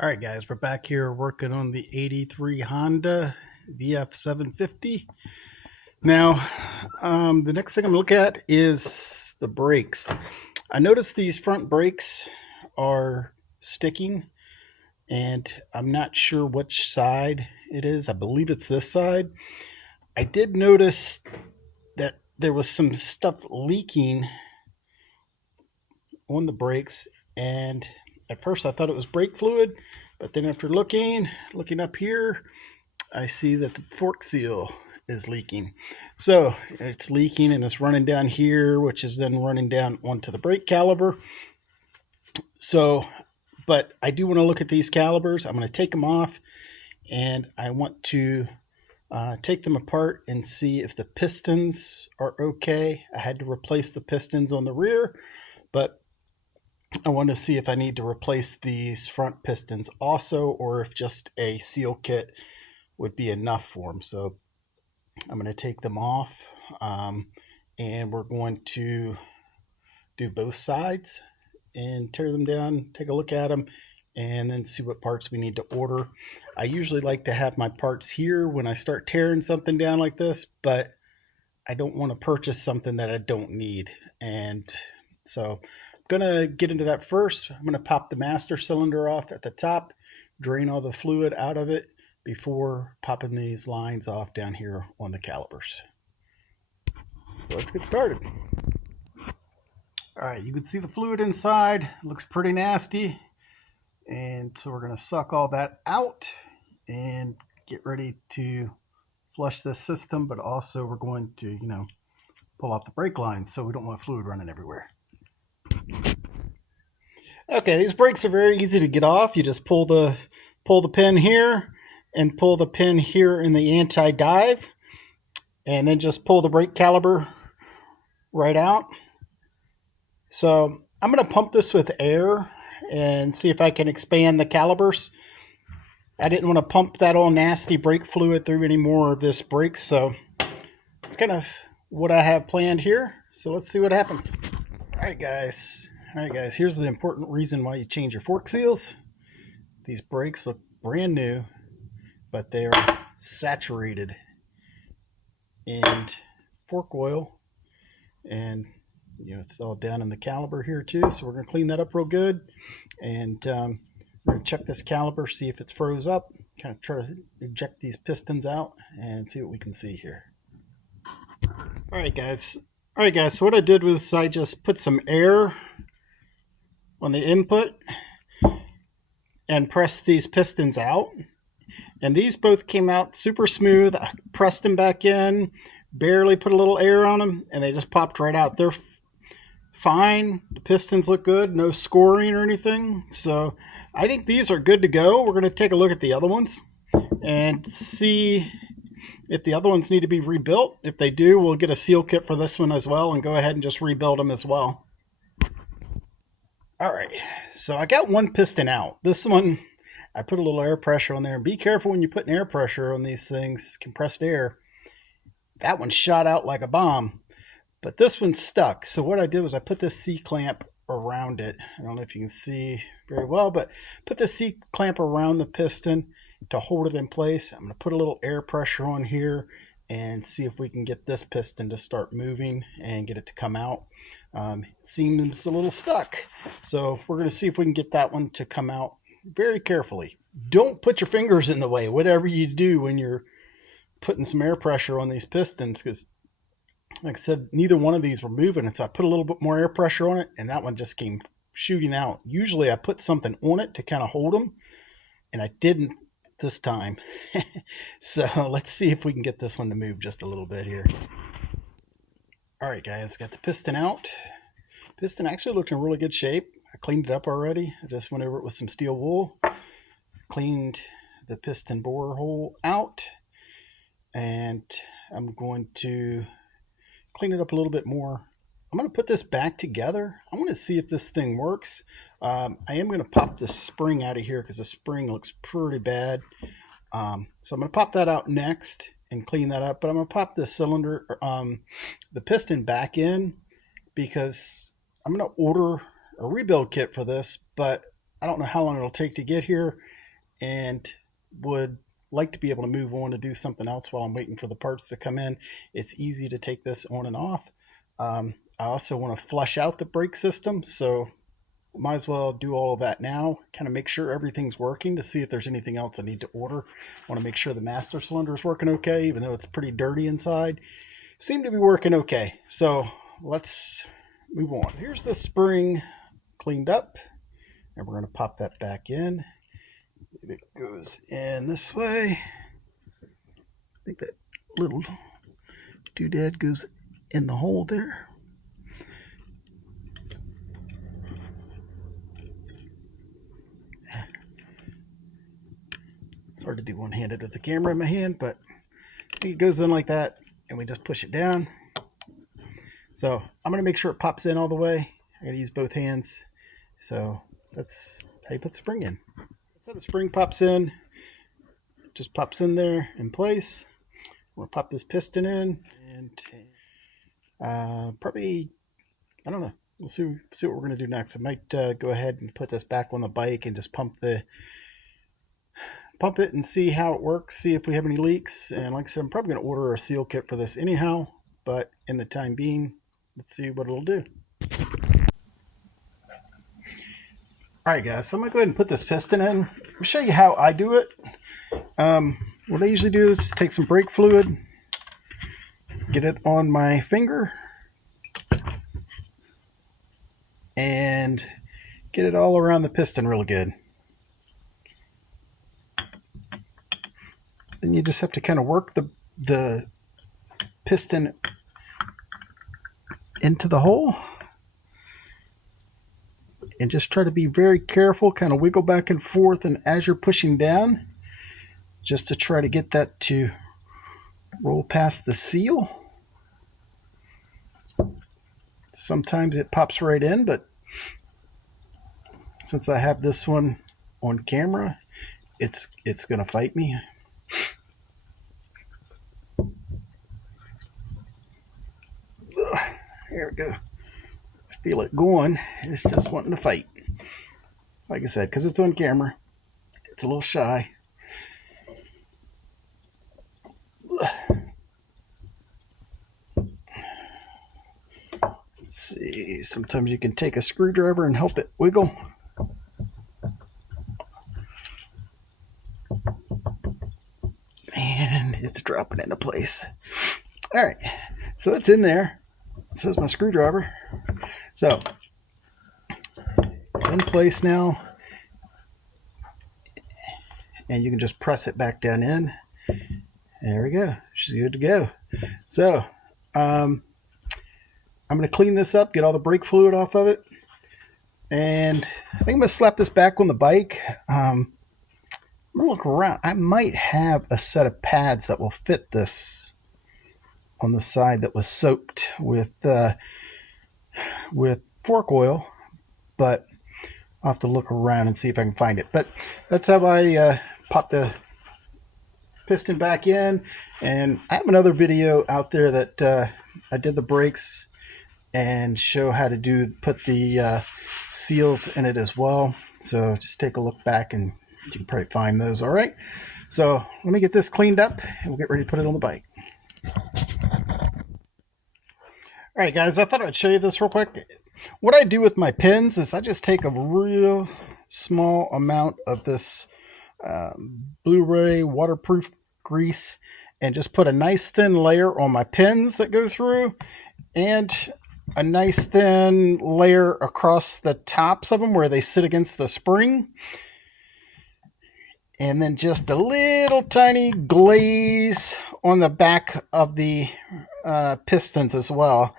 All right, guys, we're back here working on the 83 Honda VF750. Now, the next thing I'm going to look at is the brakes. I noticed these front brakes are sticking, and I'm not sure which side it is. I believe it's this side. I did notice that there was some stuff leaking on the brakes, and at first I thought it was brake fluid, but then after looking up here, I see that the fork seal is leaking. So it's leaking and it's running down here, which is then running down onto the brake caliper. So, but I do want to look at these calipers. I'm going to take them off and I want to take them apart and see if the pistons are okay. I had to replace the pistons on the rear, but I want to see if I need to replace these front pistons also, or if just a seal kit would be enough for them. So I'm going to take them off, and we're going to do both sides and tear them down, take a look at them, and then see what parts we need to order. I usually like to have my parts here when I start tearing something down like this, but I don't want to purchase something that I don't need. And so I'm going to get into that first. I'm going to pop the master cylinder off at the top, drain all the fluid out of it before popping these lines off down here on the calipers. So let's get started. All right, you can see the fluid inside. It looks pretty nasty. And so we're going to suck all that out and get ready to flush this system, but also we're going to, pull off the brake lines so we don't want fluid running everywhere. Okay, these brakes are very easy to get off. You just pull the pin here and pull the pin here in the anti-dive, and then just pull the brake caliper right out. So I'm going to pump this with air and see if I can expand the calipers. I didn't want to pump that all nasty brake fluid through any more of this brake, so it's kind of what I have planned here. So let's see what happens. All right, guys. Here's the important reason why you change your fork seals. These brakes look brand new, but they are saturated in fork oil, and it's all down in the caliper here too. So we're going to clean that up real good, and we're going to check this caliper, see if it's froze up, kind of try to eject these pistons out and see what we can see here. All right, guys. So what I did was I just put some air on the input and pressed these pistons out. And these both came out super smooth. I pressed them back in, barely put a little air on them, and they just popped right out. They're fine. The pistons look good, no scoring or anything. So I think these are good to go. We're going to take a look at the other ones and see if the other ones need to be rebuilt. If they do, we'll get a seal kit for this one as well and go ahead and just rebuild them as well. All right, so I got one piston out. This one, I put a little air pressure on there, and be careful when you put air pressure on these things, compressed air. That one shot out like a bomb, but this one stuck. So what I did was I put this C-clamp around it. I don't know if you can see very well, but put the C-clamp around the piston to hold it in place. I'm going to put a little air pressure on here and see if we can get this piston to start moving and get it to come out. It seems a little stuck, so we're going to see if we can get that one to come out very carefully. Don't put your fingers in the way, whatever you do when you're putting some air pressure on these pistons, because like I said, neither one of these were moving, and so I put a little bit more air pressure on it, and that one just came shooting out. Usually I put something on it to kind of hold them, and I didn't this time. So let's see if we can get this one to move just a little bit here. All right, guys, got the piston out. Piston actually looked in really good shape. I cleaned it up already. I just went over it with some steel wool, cleaned the piston bore hole out, and I'm going to clean it up a little bit more. I'm going to put this back together. I want to see if this thing works. I am going to pop this spring out of here because the spring looks pretty bad. So I'm going to pop that out next and clean that up. But I'm going to pop the cylinder, the piston back in, because I'm going to order a rebuild kit for this, but I don't know how long it'll take to get here, and would like to be able to move on to do something else while I'm waiting for the parts to come in. It's easy to take this on and off. I also want to flush out the brake system, so might as well do all of that now, kind of make sure everything's working to see if there's anything else I need to order. I want to make sure the master cylinder is working okay, even though it's pretty dirty inside. Seem to be working okay. So let's move on. Here's the spring cleaned up, and we're going to pop that back in. It goes in this way. I think that little doodad goes in the hole there. It's hard to do one-handed with the camera in my hand, but I think it goes in like that, and we just push it down. So I'm going to make sure it pops in all the way. I got to use both hands. So that's how you put the spring in. That's how the spring pops in. It just pops in there in place. We'll pop this piston in, and probably, I don't know. We'll see what we're going to do next. I might go ahead and put this back on the bike and just pump it and see how it works, see if we have any leaks. And like I said, I'm probably going to order a seal kit for this anyhow, but in the time being, let's see what it'll do. Alright guys, so I'm going to go ahead and put this piston in. I'll show you how I do it. What I usually do is just take some brake fluid, get it on my finger, and get it all around the piston real good. Then you just have to kind of work the piston into the hole, and just try to be very careful, kind of wiggle back and forth, and as you're pushing down, just to try to get that to roll past the seal. Sometimes it pops right in, but since I have this one on camera, it's gonna fight me. Here we go. I feel it going. It's just wanting to fight. Like I said, because it's on camera, it's a little shy. Let's see. Sometimes you can take a screwdriver and help it wiggle. And it's dropping into place. All right. So it's in there. So is my screwdriver. So it's in place now, and you can just press it back down in. There we go. She's good to go. So I'm going to clean this up, get all the brake fluid off of it, and I think I'm going to slap this back on the bike. I'm going to look around. I might have a set of pads that will fit this on the side that was soaked with fork oil, but I'll have to look around and see if I can find it. But that's how I pop the piston back in. And I have another video out there that I did the brakes and show how to put the seals in it as well. So just take a look back and you can probably find those. All right, so let me get this cleaned up and we'll get ready to put it on the bike. All right, guys, I thought I'd show you this real quick. What I do with my pins is I just take a real small amount of this Blu-ray waterproof grease and just put a nice thin layer on my pins that go through, and a nice thin layer across the tops of them where they sit against the spring. And then just a little tiny glaze on the back of the pistons as well.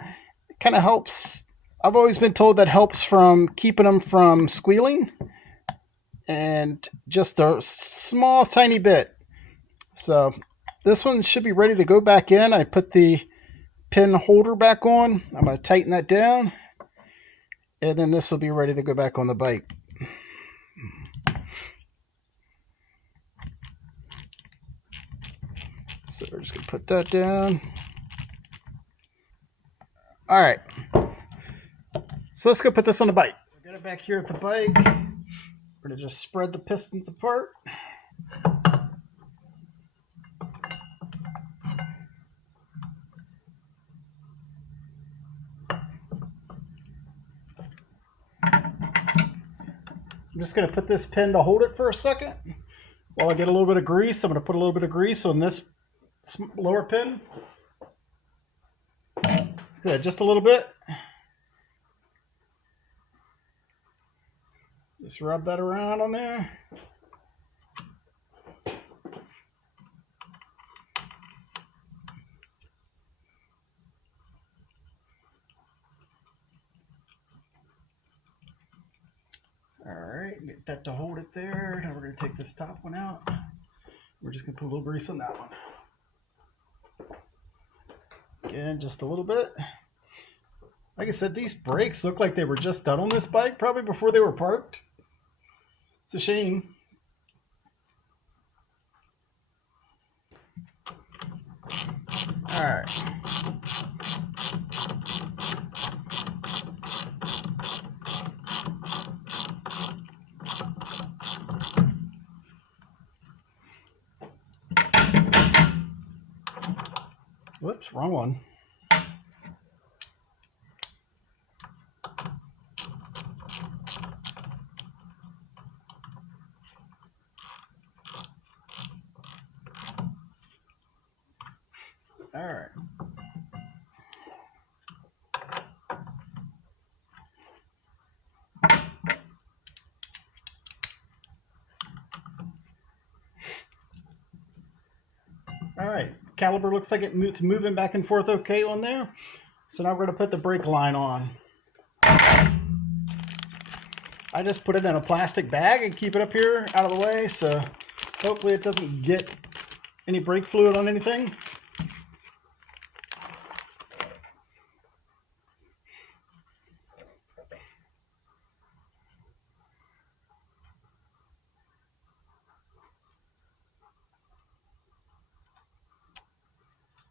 It kind of helps. I've always been told that helps from keeping them from squealing, and just a small tiny bit. So this one should be ready to go back in. I put the pin holder back on. I'm going to tighten that down, and then this will be ready to go back on the bike. So we're just going to put that down. All right. So let's go put this on the bike. So get it back here at the bike. We're going to just spread the pistons apart. I'm just going to put this pin to hold it for a second while I get a little bit of grease. I'm going to put a little bit of grease on this lower pin. Just a little bit. Just rub that around on there. All right, get that to hold it there. Now we're going to take this top one out. We're just going to put a little grease on that one. Again, just a little bit. Like I said, these brakes look like they were just done on this bike, probably before they were parked. It's a shame. All right. Whoops, wrong one. All right. All right, caliper looks like it's moving back and forth okay on there. So now we're going to put the brake line on. I just put it in a plastic bag and keep it up here out of the way, so hopefully it doesn't get any brake fluid on anything.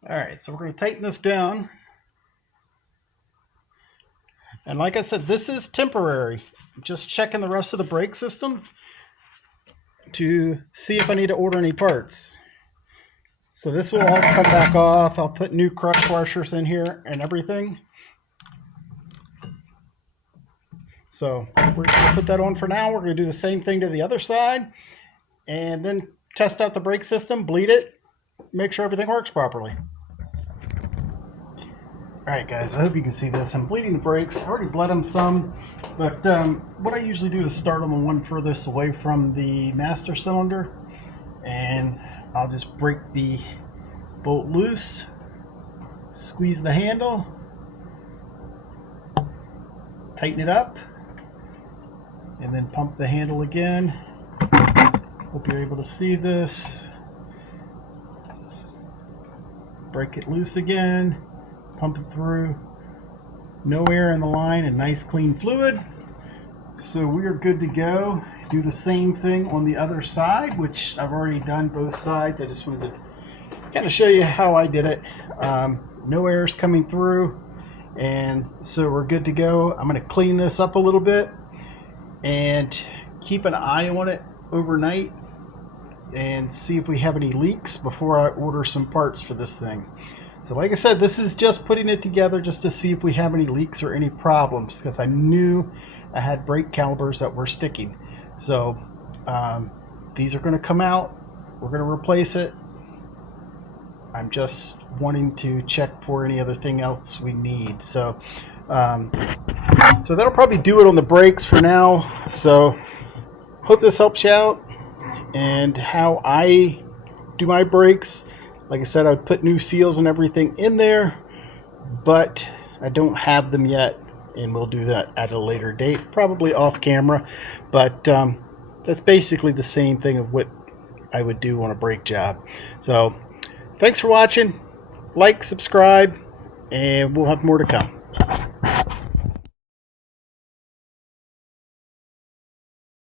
All right, so we're going to tighten this down. And like I said, this is temporary. I'm just checking the rest of the brake system to see if I need to order any parts. So this will all come back off. I'll put new crush washers in here and everything. So we're going to put that on for now. We're going to do the same thing to the other side and then test out the brake system, bleed it, make sure everything works properly. Alright guys, I hope you can see this. I'm bleeding the brakes. I already bled them some, but what I usually do is start on the one furthest away from the master cylinder, and I'll just break the bolt loose, squeeze the handle, tighten it up, and then pump the handle again. Hope you're able to see this. Just break it loose again. Pump it through, no air in the line and nice clean fluid. So we are good to go. Do the same thing on the other side, which I've already done both sides. I just wanted to kind of show you how I did it. No air is coming through, and so we're good to go. I'm going to clean this up a little bit and keep an eye on it overnight and see if we have any leaks before I order some parts for this thing. So like I said, this is just putting it together just to see if we have any leaks or any problems, because I knew I had brake calipers that were sticking. So these are going to come out. We're going to replace it. I'm just wanting to check for any other thing else we need. So that'll probably do it on the brakes for now. So hope this helps you out and how I do my brakes. Like I said, I would put new seals and everything in there, but I don't have them yet, and we'll do that at a later date, probably off camera. But that's basically the same thing of what I would do on a brake job. So thanks for watching. Like, subscribe, and we'll have more to come.